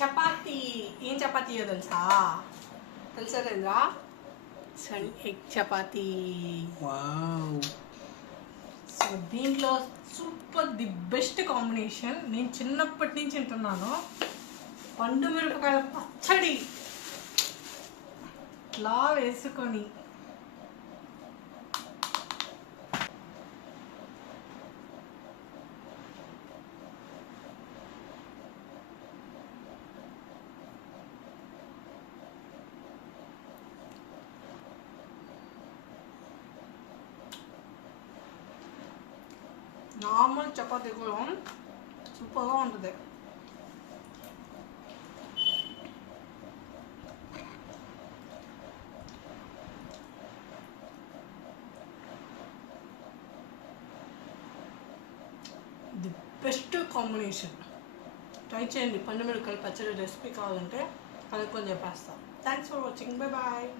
చపాతీ ఏం చపాతీయో తెలుసా కదరా ఎగ్ చపాతీ. వావ్. సో దీంట్లో సూపర్ ది బెస్ట్ కాంబినేషన్. నేను చిన్నప్పటి నుంచి తింటున్నాను. పండు మిరపకాయల పచ్చడి ఇట్లా వేసుకొని నార్మల్ చపాతీ కూడా సూపర్గా ఉంటుంది. The best combination. ట్రై చేయండి. పండు మిరపకాయల పచ్చడి రెసిపీ కావాలంటే కనుక్కొని చెప్పేస్తాను. Thanks for watching. Bye bye.